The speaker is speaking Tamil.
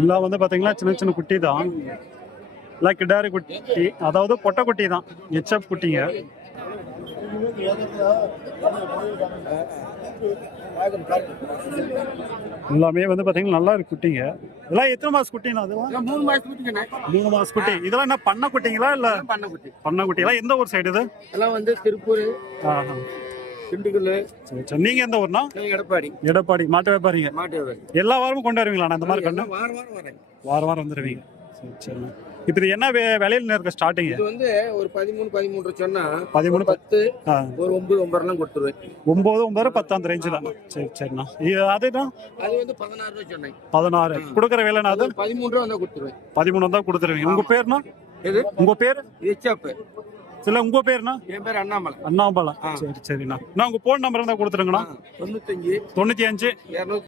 எல்லாம் வந்து பாத்தீங்கன்னா சின்ன சின்ன குட்டி தான். எல்லாம் கிடாரி குட்டி, அதாவது பொட்டை குட்டி தான், எச்எப் குட்டிங்க. எல்லாமே வந்து பாத்தீங்கன்னா நல்லா இருக்கு குட்டிங்க. இதெல்லாம் எத்தனை மாசம் குட்டினா? அதெல்லாம் 3 மாசம் குட்டிங்கண்ணே. 3 மாசம் குட்டி. இதெல்லாம் என்ன பண்ண குட்டிங்களா இல்ல? பண்ண குட்டி. பண்ண குட்டி. எல்லாம் எந்த ஊர் சைடு இது? எல்லாம் வந்து திருப்பூர், ஆஹா. திண்டுக்கல். சரி சரி. நீங்க எந்த ஊர்னா? எடப்பாடி. எடப்பாடி. மாட்டு வியாபாரிங்க. மாட்டு வியாபாரி. எல்லா வாரமும் கொண்டு வருவீங்களா அந்த மாதிரி கண்ணு? வாரம் வாரம் வரேன். வாரம் வாரம் வந்துருவீங்க. சரி சரி. இப்போ இது என்ன விலையில இருக்க ஸ்டார்டிங்? இது வந்து ஒரு 13 சொன்னா 13 10 ஒரு 9 9 கொடுத்துருவேன். 9 9 10 அந்த ரேஞ்ச் தான். சரி சரிண்ணா. அதுதான் அது வந்து 16 ரூபாய் சொன்னேன். 16 கொடுக்குற விலைனா? அது 13 ரூபா வந்தா கொடுத்துருவேன். 13 வந்தா கொடுத்துருவீங்க. உங்க பேர்னா? எது? உங்க பேர்? எச்எப். இல்ல உங்க பேர்னா? என் பேர் அண்ணாமலை. அண்ணாமலை. சரி சரிண்ணா. நான் உங்க போன் நம்பர் இருந்தா கொடுத்துருங்கண்ணா. 95 95 200